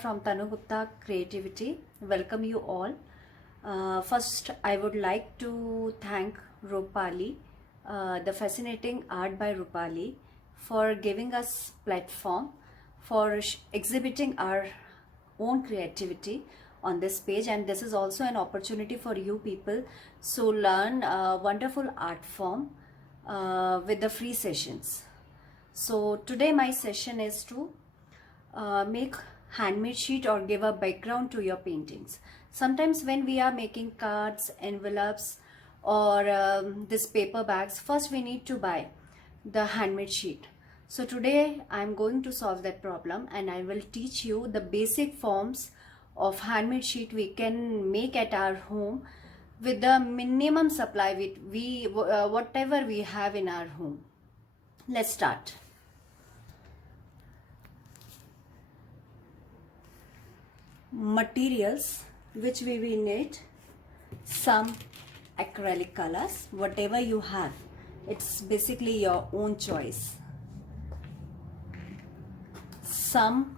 from Tanu Gupta Creativity. Welcome you all. First, I would like to thank Rupali, the fascinating art by Rupali, for giving us platform for exhibiting our own creativity on this page, and this is also an opportunity for you people to learn a wonderful art form with the free sessions. So today my session is to make handmade sheet or give a background to your paintings. Sometimes when we are making cards, envelopes, or this paper bags, first we need to buy the handmade sheet. So today I am going to solve that problem, and I will teach you the basic forms of handmade sheet we can make at our home with the minimum supply with whatever we have in our home. Let's start. Materials which we will need: some acrylic colors, whatever you have, it's basically your own choice. Some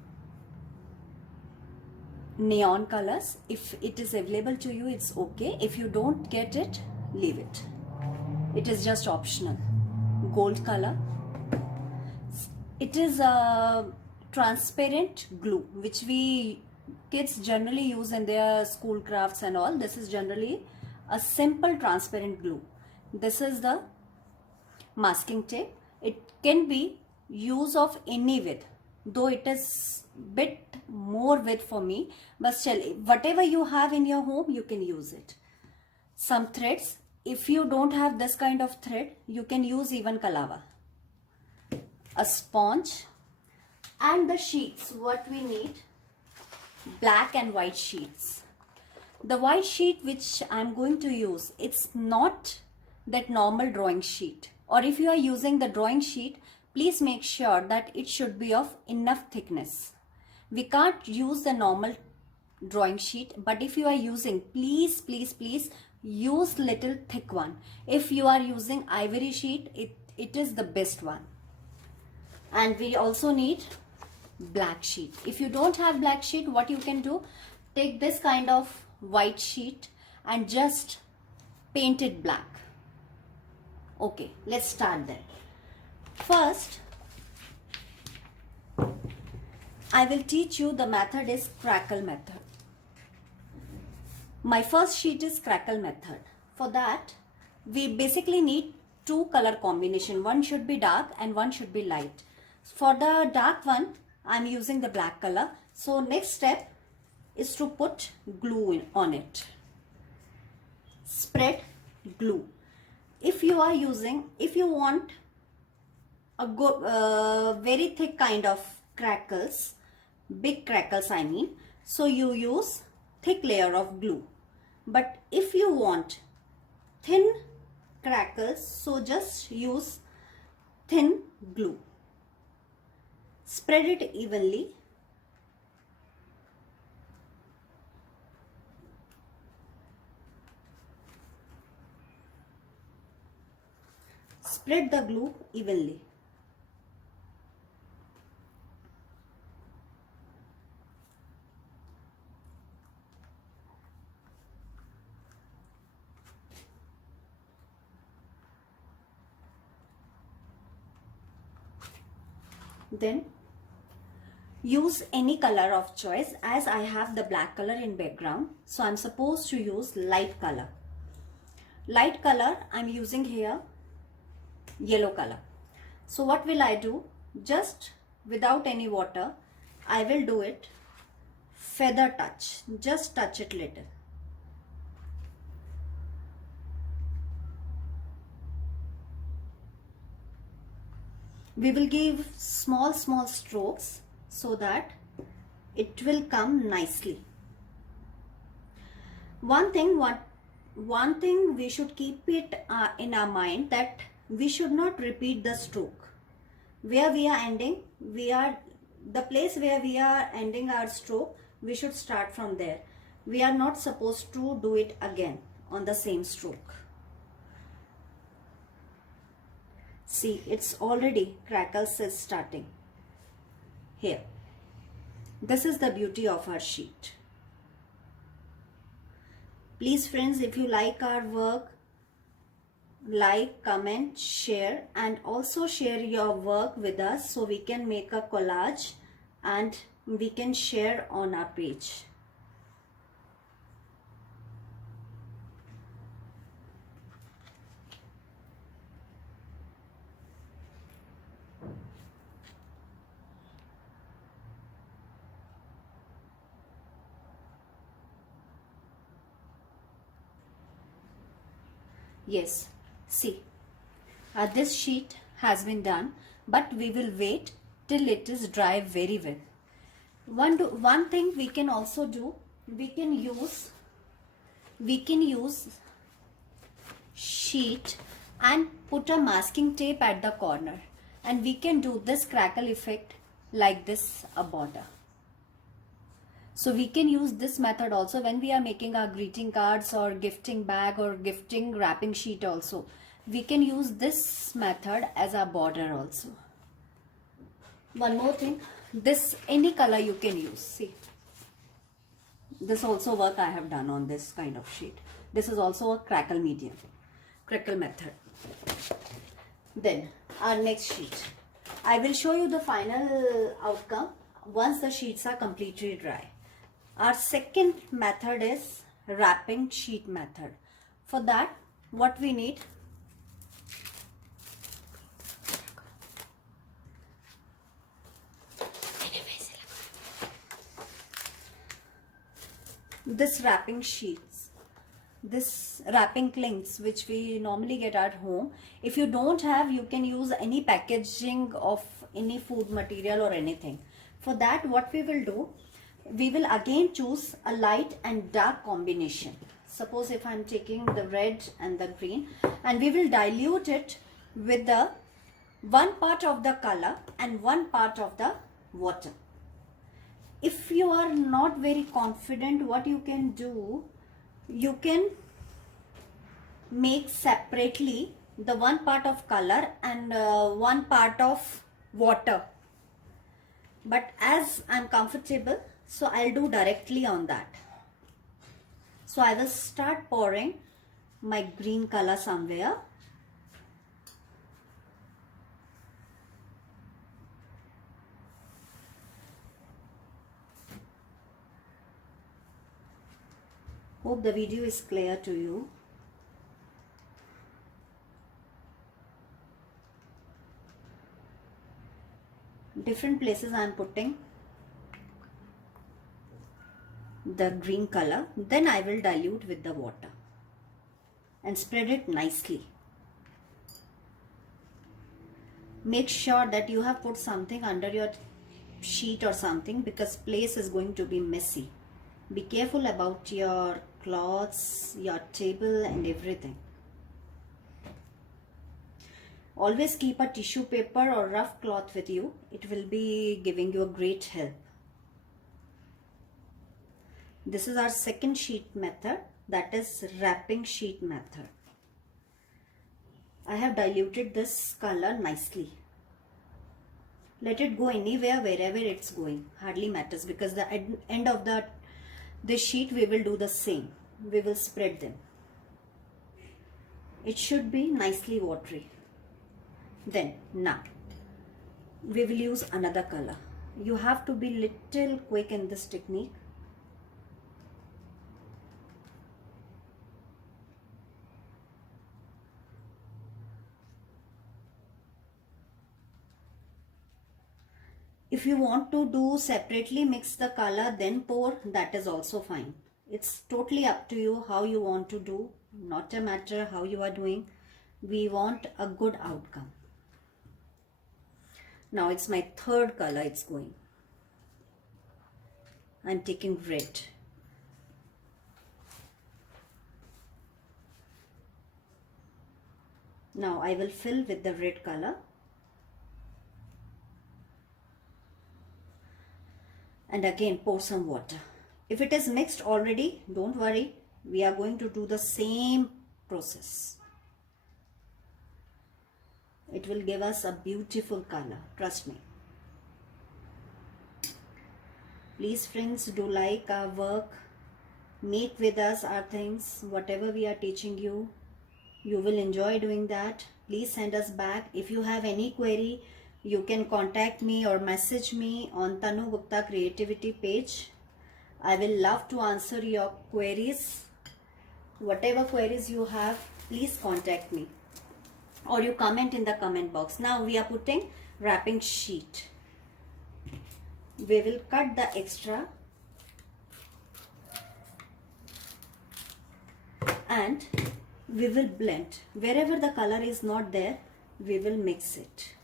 neon colors, if it is available to you, it's okay. If you don't get it, leave it. It is just optional. Gold color. It is a transparent glue which we kids generally use in their school crafts and all. This is generally a simple transparent glue. This is the masking tape. It can be use of any width, though it is bit more width for me, but still whatever you have in your home you can use it. Some threads. If you don't have this kind of thread, you can use even kalava. A sponge, and the sheets what we need: black and white sheets. The white sheet which I'm going to use, it's not that normal drawing sheet, or if you are using the drawing sheet, please make sure that it should be of enough thickness. We can't use the normal drawing sheet, but if you are using, please use little thick one. If you are using ivory sheet, it is the best one. And we also need black sheet. If you don't have black sheet, what you can do, take this kind of white sheet and just paint it black. Okay, let's start then. First, I will teach you the method is crackle method. My first sheet is crackle method. For that, we basically need two color combination. One should be dark and one should be light. For the dark one, I'm using the black color. So next step is to put glue on it. Spread glue. If you want a very thick kind of crackles, big crackles I mean, so you use thick layer of glue. But if you want thin crackles, so just use thin glue. Spread it evenly. Spread the glue evenly. Then use any color of choice. As I have the black color in background, so I'm supposed to use light color. Light color I'm using here yellow color. So what will I do? Just without any water, I will do it feather touch. Just touch it little. We will give small strokes so that it will come nicely. One thing we should keep it in our mind, that we should not repeat the stroke. Where we are ending, the place where we are ending our stroke, we should start from there. We are not supposed to do it again on the same stroke. See, it's already crackles is starting here. This is the beauty of our sheet. Please friends, if you like our work, like, comment, share, and also share your work with us so we can make a collage and we can share on our page. Yes, see, this sheet has been done, but we will wait till it is dry very well. One thing we can also do, we can use sheet and put a masking tape at the corner, and we can do this crackle effect like this, a border. So we can use this method also when we are making our greeting cards or gifting bag or gifting wrapping sheet also. We can use this method as a border also. One more thing, this any color you can use. See, this also work I have done on this kind of sheet. This is also a crackle medium, crackle method. Then our next sheet, I will show you the final outcome once the sheets are completely dry. Our second method is wrapping sheet method. For that, what we need, this wrapping sheets, this wrapping clings which we normally get at home. If you don't have, you can use any packaging of any food material or anything. For that, what we will do, we will again choose a light and dark combination. Suppose if I am taking the red and the green, and we will dilute it with the one part of the color and one part of the water. If you are not very confident, what you can do, you can make separately the one part of color and one part of water. But as I'm comfortable, so I'll do directly on that. So I will start pouring my green color somewhere. Hope the video is clear to you. Different places I am putting the green color, then I will dilute with the water and spread it nicely. Make sure that you have put something under your sheet or something, because place is going to be messy. Be careful about your cloths, your table and everything. Always keep a tissue paper or rough cloth with you. It will be giving you a great help. This is our second sheet method, that is wrapping sheet method. I have diluted this color nicely. Let it go anywhere, wherever it's going, hardly matters, because the end of this sheet we will do the same. We will spread them. It should be nicely watery. Then now we will use another color. You have to be little quick in this technique. If you want to do separately, mix the color then pour, that is also fine. It's totally up to you how you want to do, not a matter how you are doing. We want a good outcome. Now it's my third color, it's going. I'm taking red. Now I will fill with the red color. And again pour some water. If it is mixed already, don't worry, we are going to do the same process. It will give us a beautiful color, trust me. Please friends, do like our work, make with us our things, whatever we are teaching you. You will enjoy doing that. Please send us back. If you have any query, you can contact me or message me on Tanu Gupta Creativity page. I will love to answer your queries. Whatever queries you have, please contact me or you comment in the comment box. Now we are putting wrapping sheet. We will cut the extra and we will blend. Wherever the color is not there, we will mix it.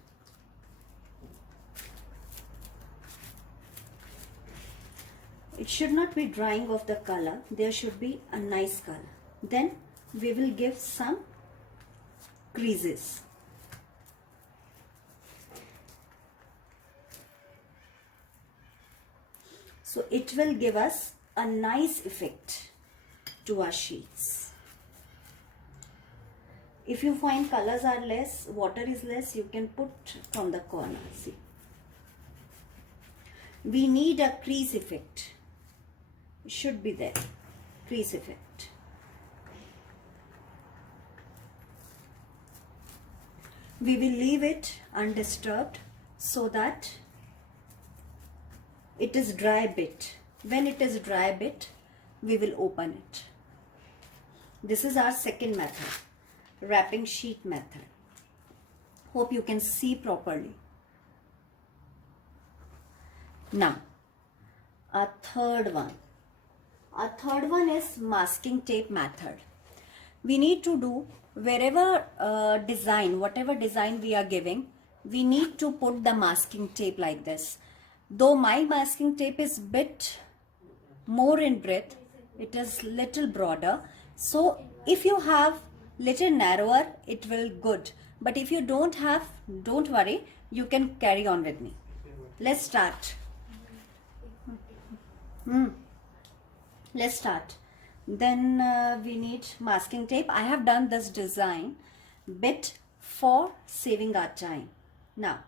It should not be drying of the color. There should be a nice color. Then we will give some creases. So it will give us a nice effect to our sheets. If you find colors are less, water is less, you can put from the corner. See, we need a crease effect. It should be there, crease effect. We will leave it undisturbed so that it is dry bit. When it is dry bit, we will open it. This is our second method, wrapping sheet method. Hope you can see properly. Now, our third one. Our third one is masking tape method. We need to do wherever design, whatever design we are giving, we need to put the masking tape like this. Though my masking tape is bit more in breadth, it is little broader. So if you have little narrower, it will good. But if you don't have, don't worry, you can carry on with me. Let's start. Let's start. Then we need masking tape. I have done this design bit for saving our time. Now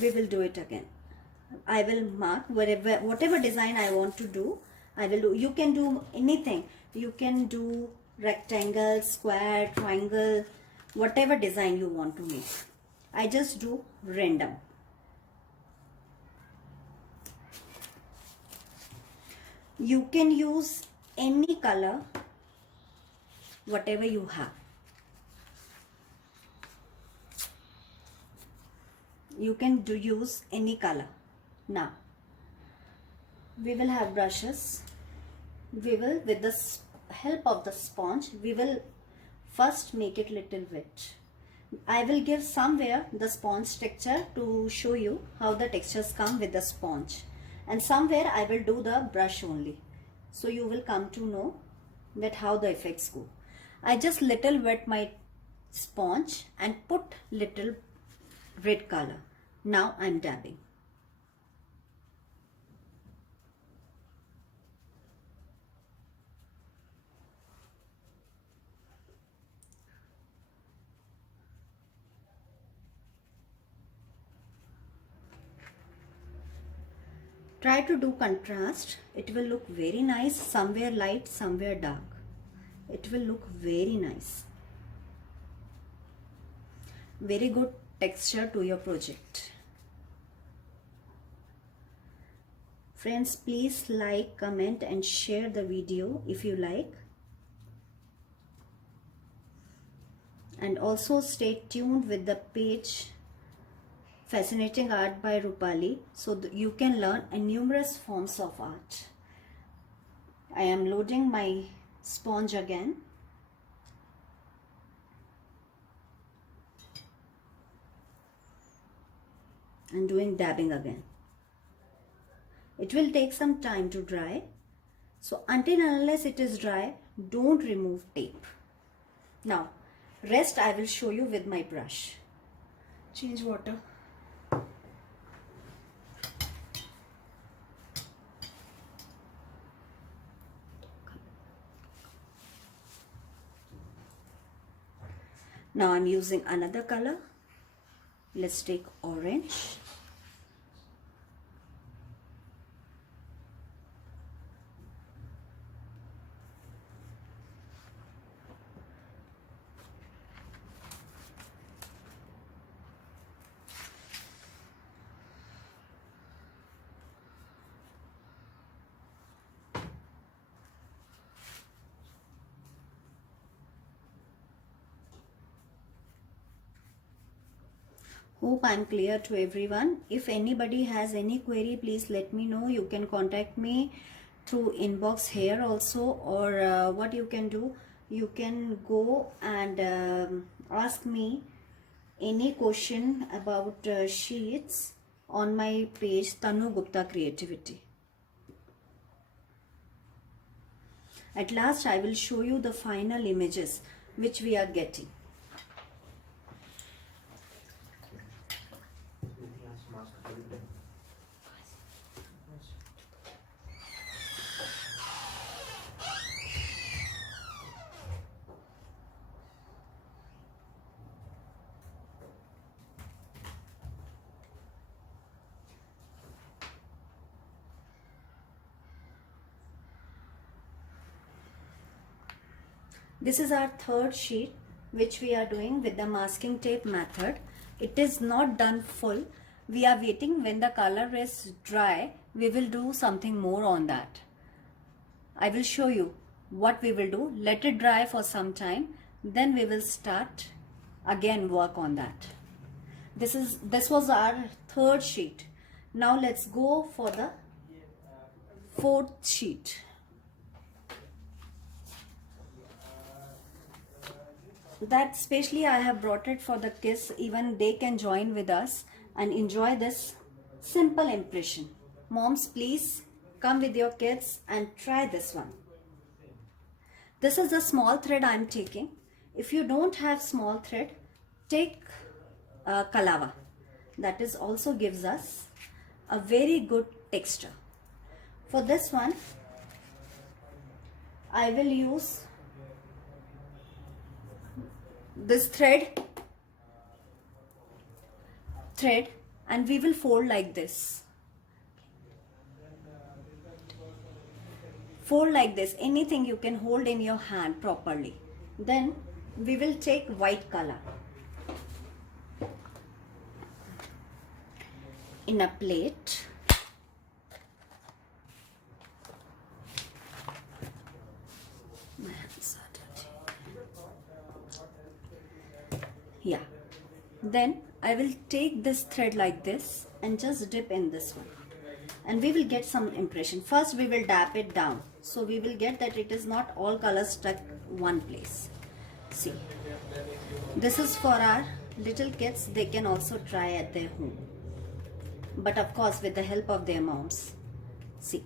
we will do it again. I will mark whatever design I want to do. I will do. You can do anything. You can do rectangle, square, triangle, whatever design you want to make. I just do random. You can use any color, whatever you have. You can use any color. Now, we will have brushes. We will, with the help of the sponge, we will first make it little wet. I will give somewhere the sponge texture to show you how the textures come with the sponge. And somewhere I will do the brush only. So you will come to know that how the effects go. I just little wet my sponge and put little red color. Now I'm dabbing. Try to do contrast. It will look very nice. Somewhere light, somewhere dark. It will look very nice. Very good texture to your project. Friends, please like, comment and share the video if you like. And also stay tuned with the page Fascinating Art by Rupali, so that you can learn numerous forms of art. I am loading my sponge again. And doing dabbing again. It will take some time to dry. So until and unless it is dry, don't remove tape. Now, rest I will show you with my brush. Change water. Now I'm using another color. Let's take orange. Hope I'm clear to everyone. If anybody has any query, please let me know. You can contact me through inbox here also, or what you can do, you can go and ask me any question about sheets on my page Tanu Gupta Creativity. At last I will show you the final images which we are getting. This is our third sheet which we are doing with the masking tape method. It is not done full. We are waiting when the color is dry. We will do something more on that. I will show you what we will do. Let it dry for some time. Then we will start again work on that. This was our third sheet. Now let's go for the fourth sheet. That specially I have brought it for the kids. Even they can join with us and enjoy this simple impression. Moms, please come with your kids and try this one. This is the small thread I am taking. If you don't have small thread, take kalava. That is also gives us a very good texture. For this one, I will use this thread and we will fold like this. Fold like this. Anything you can hold in your hand properly. Then we will take white color in a plate. My hands are dirty. Yeah. Then I will take this thread like this and just dip in this one. And we will get some impression. First we will dab it down. So we will get that it is not all colors stuck one place. See. This is for our little kids. They can also try at their home. But of course with the help of their moms. See.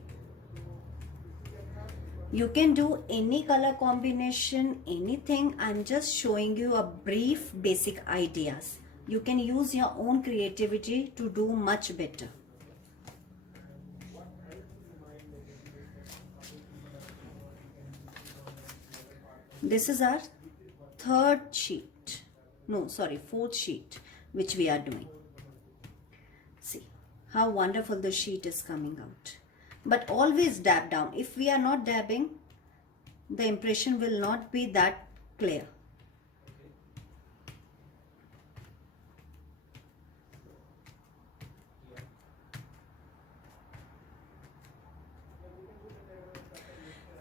You can do any color combination, anything. I'm just showing you a brief basic ideas. You can use your own creativity to do much better. This is our fourth sheet which we are doing. See how wonderful the sheet is coming out. But always dab down. If we are not dabbing, the impression will not be that clear.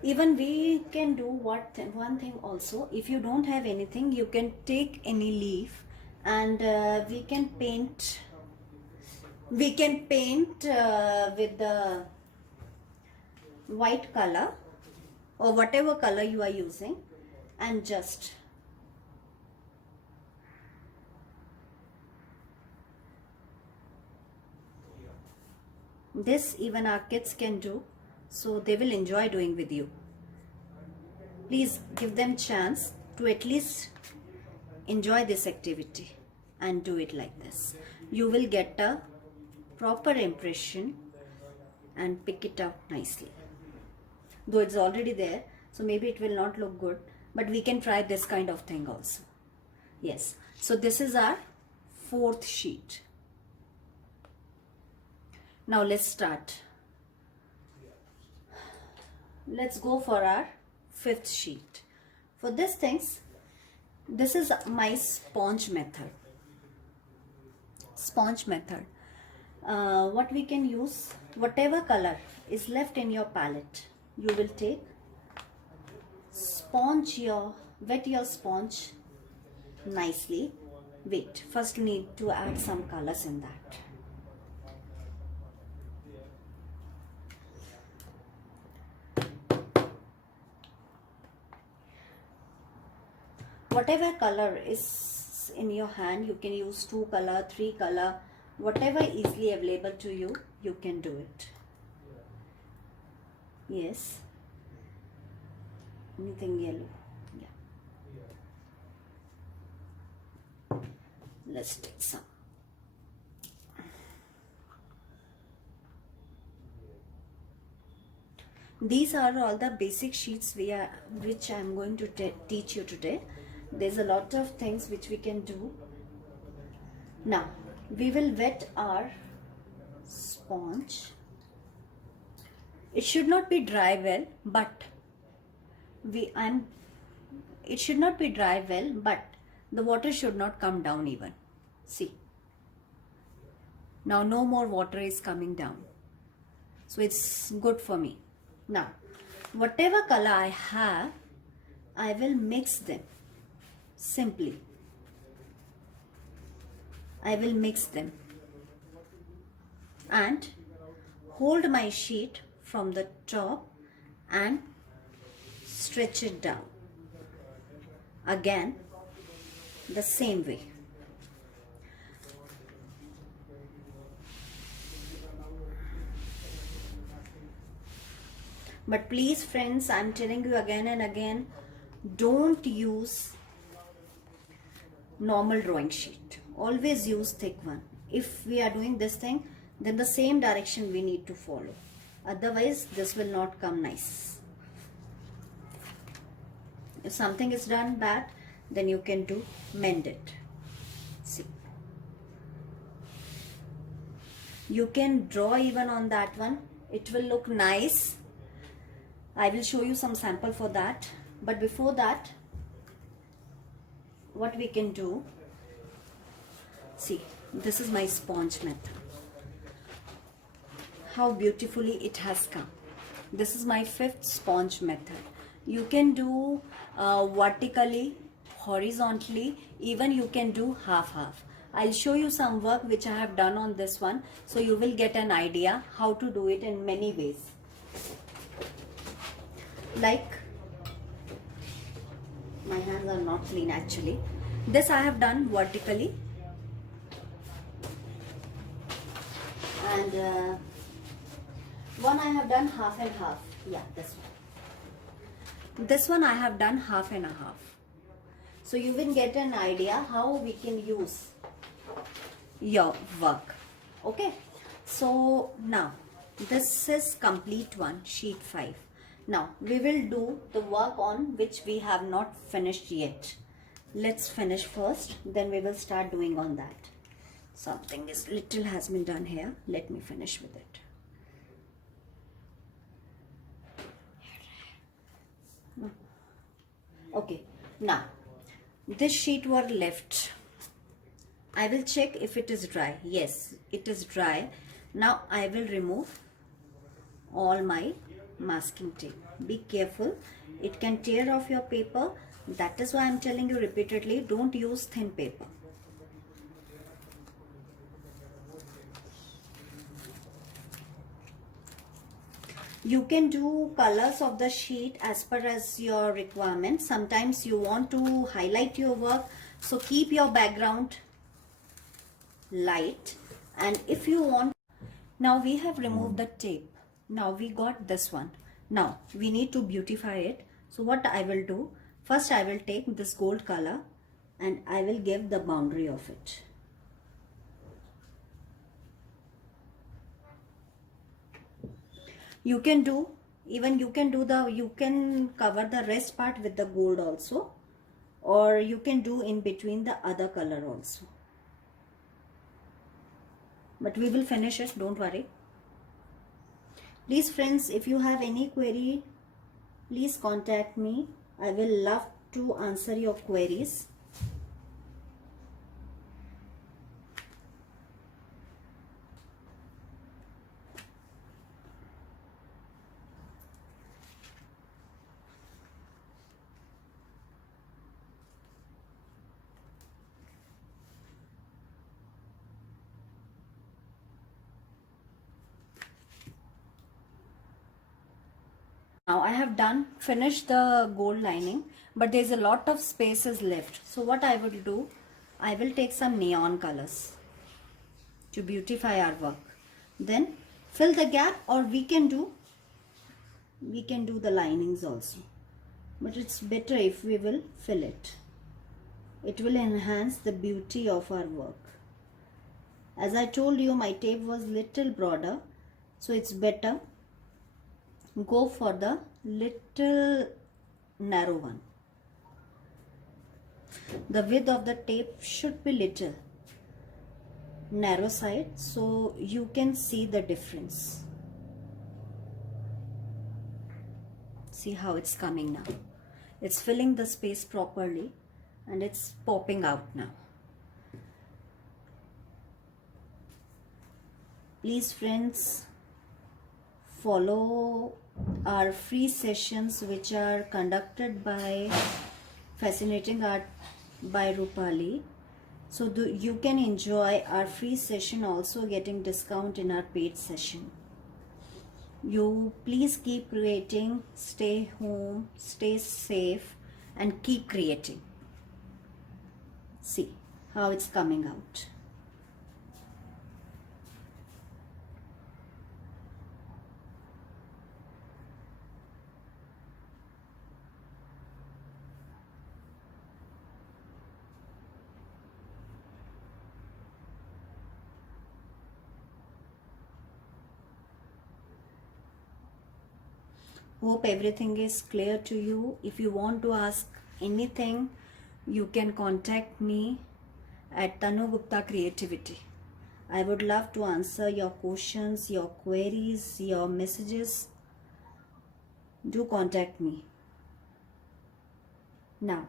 Even we can do one thing also. If you don't have anything, you can take any leaf and we can paint with the white color or whatever color you are using, and just this even our kids can do. So they will enjoy doing with you. Please give them chance to at least enjoy this activity and do it like this. You will get a proper impression and pick it up nicely. Though it's already there, so maybe it will not look good, but we can try this kind of thing also. Yes, so this is our fourth sheet. Now let's start. Let's go for our fifth sheet. For these things, this is my sponge method. What we can use, whatever color is left in your palette, you will take wet your sponge nicely Wait, first we need to add some colors in that. Whatever color is in your hand, you can use 2 color, 3 color, whatever easily available to you, you can do it. Yes. Anything yellow. Yeah. Let's take some. These are all the basic sheets which I am going to teach you today. There's a lot of things which we can do. Now we will wet our sponge. It should not be dry well, but it should not be dry well, but the water should not come down even. See, now no more water is coming down, so it's good for me. Now whatever color I have, I will mix them. Simply I will mix them and hold my sheet from the top and stretch it down. Again the same way. But please friends, I'm telling you again and again, don't use normal drawing sheet. Always use thick one. If we are doing this thing, then the same direction we need to follow. Otherwise this will not come nice. If something is done bad, then you can mend it. See, you can draw even on that one. It will look nice. I will show you some sample for that. But before that, what we can do, see, this is my sponge method. How beautifully it has come. This is my 5th sponge method. You can do vertically, horizontally, even you can do half-half. I'll show you some work which I have done on this one, so you will get an idea how to do it in many ways. Like, my hands are not clean actually. This I have done vertically, and one I have done half and half. Yeah, this one. This one I have done half and a half. So you will get an idea how we can use your work. Okay. So now this is complete one, sheet 5. Now we will do the work on which we have not finished yet. Let's finish first, then we will start doing on that. Something is little has been done here. Let me finish with it. Okay, now this sheet were left. I will check if it is dry. Yes, it is dry. Now I will remove all my masking tape. Be careful, it can tear off your paper. That is why I am telling you repeatedly, don't use thin paper. You can do colors of the sheet as per as your requirement. Sometimes you want to highlight your work, so keep your background light. And if you want, now we have removed the tape. Now we got this one. Now we need to beautify it. So what I will do, first I will take this gold color and I will give the boundary of it. You can do, even you can cover the rest part with the gold also, or you can do in between the other color also. But we will finish it, don't worry. Please friends, if you have any query, please contact me. I will love to answer your queries. I have finished the gold lining, but there's a lot of spaces left. So what I will do, I will take some neon colors to beautify our work. Then fill the gap, or we can do the linings also. But it's better if we will fill it. It will enhance the beauty of our work. As I told you, my tape was little broader, so it's better go for the little narrow one. The width of the tape should be little narrow side, so you can see the difference. See how it's coming now. It's filling the space properly and it's popping out now. Please friends, follow our free sessions which are conducted by Fascinating Art by Rupali. So you can enjoy our free session, also getting discount in our paid session. You please keep creating, stay home, stay safe and keep creating. See how it's coming out. Hope everything is clear to you. If you want to ask anything, you can contact me at Tanu Gupta Creativity. I would love to answer your questions, your queries, your messages. Do contact me. Now,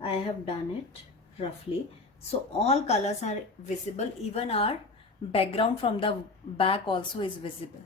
I have done it roughly. So all colors are visible. Even our background from the back also is visible.